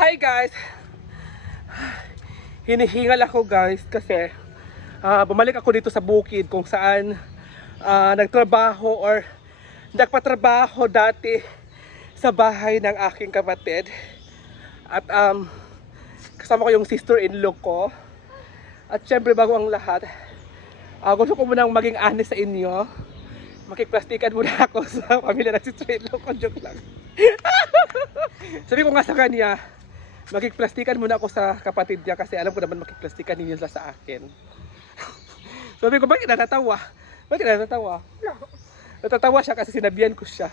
Hi guys! Hinihingal ako guys kasi ah, bumalik ako dito sa bukid kung saan ah, nagtrabaho or nagpatrabaho dati sa bahay ng aking kapatid. At um, kasama ko yung sister-in-law ko. At syempre bago ang lahat, ah, gusto ko munang maging honest sa inyo. Makikplastikan muna ako sa pamilya ng sister-in-law ko. Joke lang. Sabi ko nga sa kanya, magkikplastikan muna ako sa kapatid niya kasi alam ko naman makikplastikan niya sila sa akin. Sabi ko, bakit natatawa? Bakit natatawa? Natatawa siya kasi sinabihan ko siya.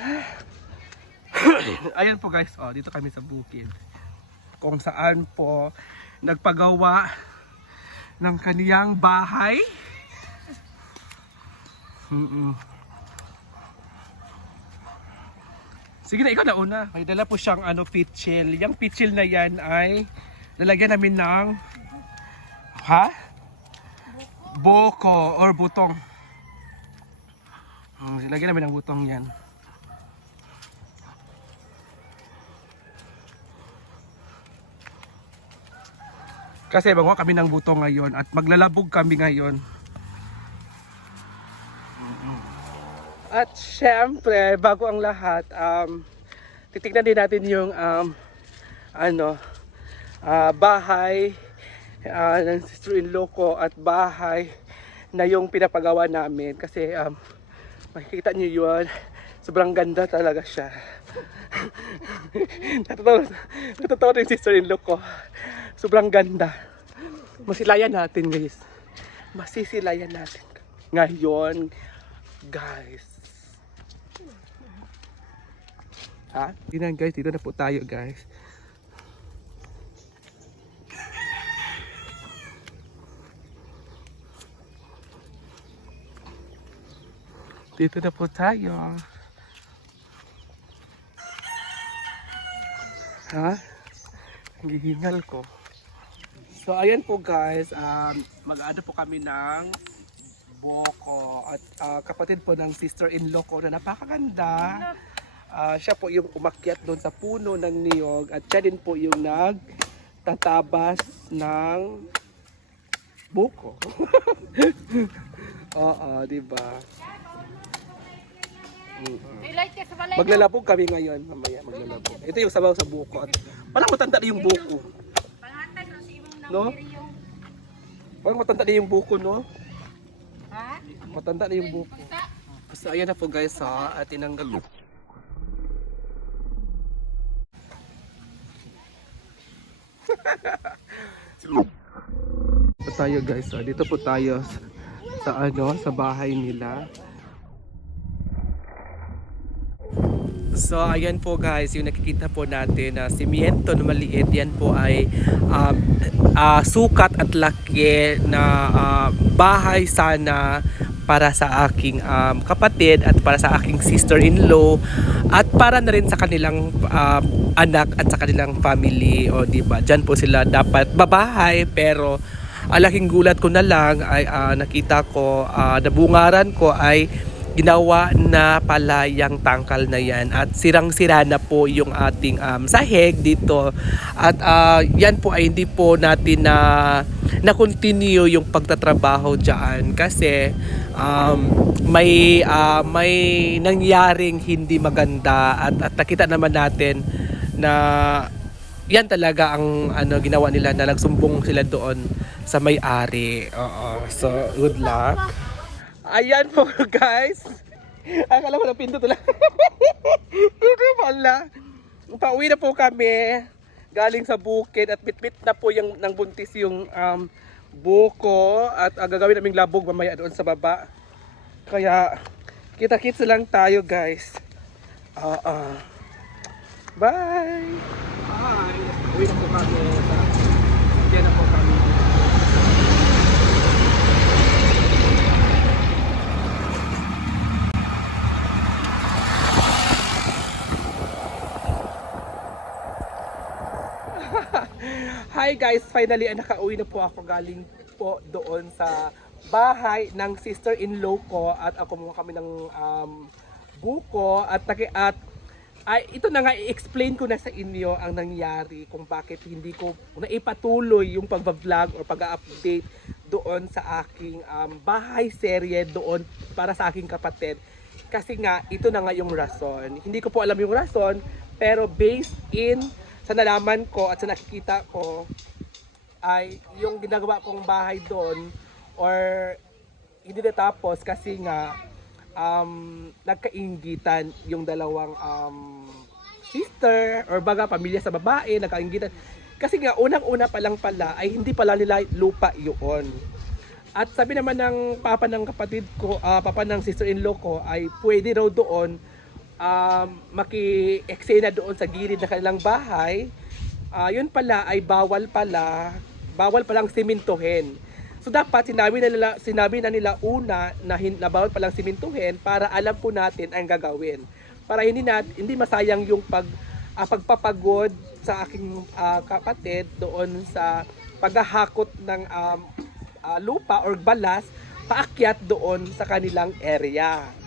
Ayan po guys, oh, dito kami sa bukid. Kung saan po nagpagawa ng kaniyang bahay. Mm-mm. Sige na, ikaw na una. May dala po siyang ano, pitchil. Yung pitchil na yan ay lalagyan namin ng ha? Boko or butong. Hmm, Lalagyan namin ng butong yan. Kasi magawa kami ng butong ngayon at maglalabog kami ngayon. At syempre, bago ang lahat, um, titignan din natin yung um, ano, ah, bahay ah, ng sister-in-law ko at bahay na yung pinapagawa namin. Kasi um, makikita niyo yun, sobrang ganda talaga siya. natatawa, natatawa yung sister-in-law ko. Sobrang ganda. Masilayan natin guys. Masisilayan natin. Ngayon, guys. Ha? Tingnan guys, dito na po tayo guys. Dito na po tayo. Ha? Ang ko. So ayan po guys, um, mag-ano po kami ng Boko at ah, kapatid po ng sister-in-law ko na napakaganda. Ah, siya po yung umakyat doon sa puno ng niyog at siya din po yung nagtatabas ng buko. Oo, di ba? Mm. Balay. Maglalabog kami ngayon, mamaya maglalabog. Ito yung sabaw sa buko. At parang matanda na yung buko. No? Parang matanda na yung buko, no? Ha? Matanda na yung buko. So, ayan na po guys, ha. At tinanggal. Tayo guys, ha. Dito po tayo sa, sa ano, sa bahay nila. So ayan po guys, yung nakikita po natin na simiento na maliit, yan po ay um, ah, sukat at laki na ah, bahay sana para sa aking um, kapatid at para sa aking sister-in-law at para na rin sa kanilang um, anak at sa kanilang family o di ba diyan po sila dapat babahay pero ang laking gulat ko na lang ay ah, nakita ko ah, nabungaran ko ay ginawa na pala yung tangkal na yan at sirang-sira na po yung ating um, sahig dito. At ah, yan po ay hindi po natin na na-continue yung pagtatrabaho dyan kasi um, may ah, may nangyaring hindi maganda at, at nakita naman natin na yan talaga ang ano ginawa nila na nagsumbong sila doon sa may-ari. Oo. So, good luck. Ayan po guys. Akala ko na pinto to lang. Hindi pala. Pauwi na po kami. Galing sa bukid at bitbit na po yung nang buntis yung um, buko at uh, gagawin naming labog mamaya doon sa baba. Kaya kita-kits lang tayo guys. Ah ah. Bye! Bye! Uwi na po kami sa... Diyan na po kami. Hi guys, finally ah, nakauwi na po ako galing po doon sa bahay ng sister-in-law ko at ako mo kami ng um, buko at taki at ay ito na nga i-explain ko na sa inyo ang nangyari kung bakit hindi ko naipatuloy yung pagba-vlog or pag-update doon sa aking um, bahay serye doon para sa aking kapatid. Kasi nga, ito na nga yung rason. Hindi ko po alam yung rason, pero based in sa nalaman ko at sa nakikita ko, ay yung ginagawa kong bahay doon or hindi natapos kasi nga um, nagkaingitan yung dalawang um, sister or baga pamilya sa babae, nagkaingitan. Kasi nga unang-una pa lang pala ay hindi pala nila lupa yun. At sabi naman ng papa ng kapatid ko, ah, papa ng sister-in-law ko ay pwede raw doon um, maki-eksena doon sa gilid ng kanilang bahay. Ah, yun pala ay bawal pala, bawal palang simintuhin. So dapat sinabi na nila, sinabi na nila una na, hin, na bawal palang simintuhin para alam po natin ang gagawin. Para hindi nat, hindi masayang yung pag ah, pagpapagod sa aking ah, kapatid doon sa paghahakot ng um, ah, lupa or balas paakyat doon sa kanilang area.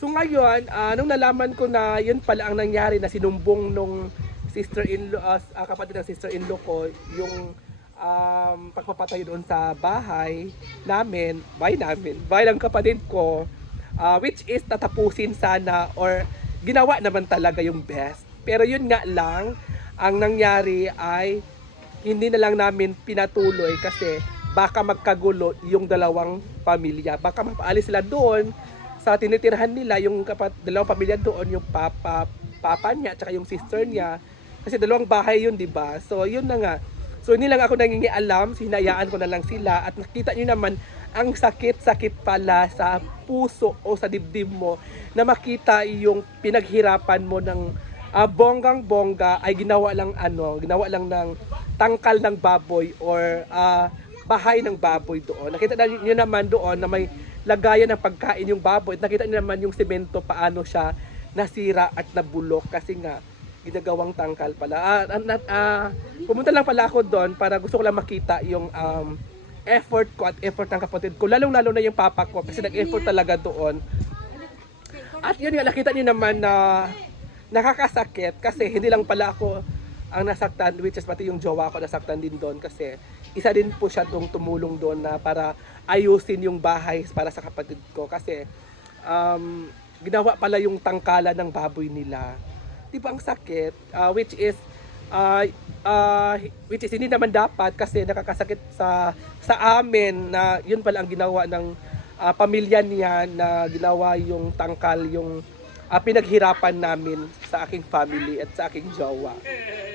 So ngayon, ah, nung nalaman ko na yun pala ang nangyari na sinumbong nung sister-in-law, ah, kapatid ng sister-in-law ko, yung um, pagpapatay doon sa bahay namin, bahay namin, bahay ng kapatid ko, ah, which is tatapusin sana or ginawa naman talaga yung best. Pero yun nga lang, ang nangyari ay hindi na lang namin pinatuloy kasi baka magkagulo yung dalawang pamilya. Baka mapaalis sila doon sa tinitirhan nila yung kapat, dalawang pamilya doon, yung papa, papa niya at yung sister niya. Kasi dalawang bahay yun, di ba? So, yun na nga. So, hindi lang ako nangingialam, sinayaan ko na lang sila at nakita niyo naman ang sakit-sakit pala sa puso o sa dibdib mo na makita yung pinaghirapan mo ng ah, bonggang-bongga ay ginawa lang ano, ginawa lang ng tangkal ng baboy or ah, bahay ng baboy doon. Nakita na niyo naman doon na may lagayan ng pagkain yung baboy. At nakita niyo naman yung semento paano siya nasira at nabulok kasi nga ginagawang tangkal pala. Ah, na- ah, pumunta lang pala ako doon para gusto ko lang makita yung um, effort ko at effort ng kapatid ko. Lalong-lalo na yung papa ko kasi nag-effort talaga doon. At yun nga, nakita niyo naman na nakakasakit kasi hindi lang pala ako ang nasaktan, which is pati yung jowa ko nasaktan din doon kasi isa din po siya tong tumulong doon na para ayusin yung bahay para sa kapatid ko kasi um, ginawa pala yung tangkala ng baboy nila. Di ba ang sakit? Ah, which is ah ah, which is hindi naman dapat kasi nakakasakit sa sa amin na yun pala ang ginawa ng ah, pamilya niya na ginawa yung tangkal yung ah, pinaghirapan namin sa aking family at sa aking jowa.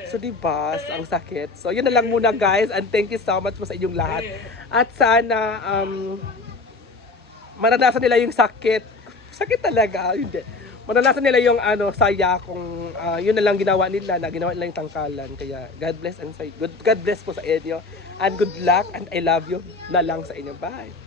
So di ba, ang sakit. So yun na lang muna guys and thank you so much po sa inyong lahat. At sana um, maranasan nila yung sakit. Sakit talaga, hindi. Maranasan nila yung ano, saya kung ah, yun na lang ginawa nila, na ginawa nila yung tangkalan. Kaya God bless and say, good, God bless po sa inyo. And good luck and I love you na lang sa inyo. Bye.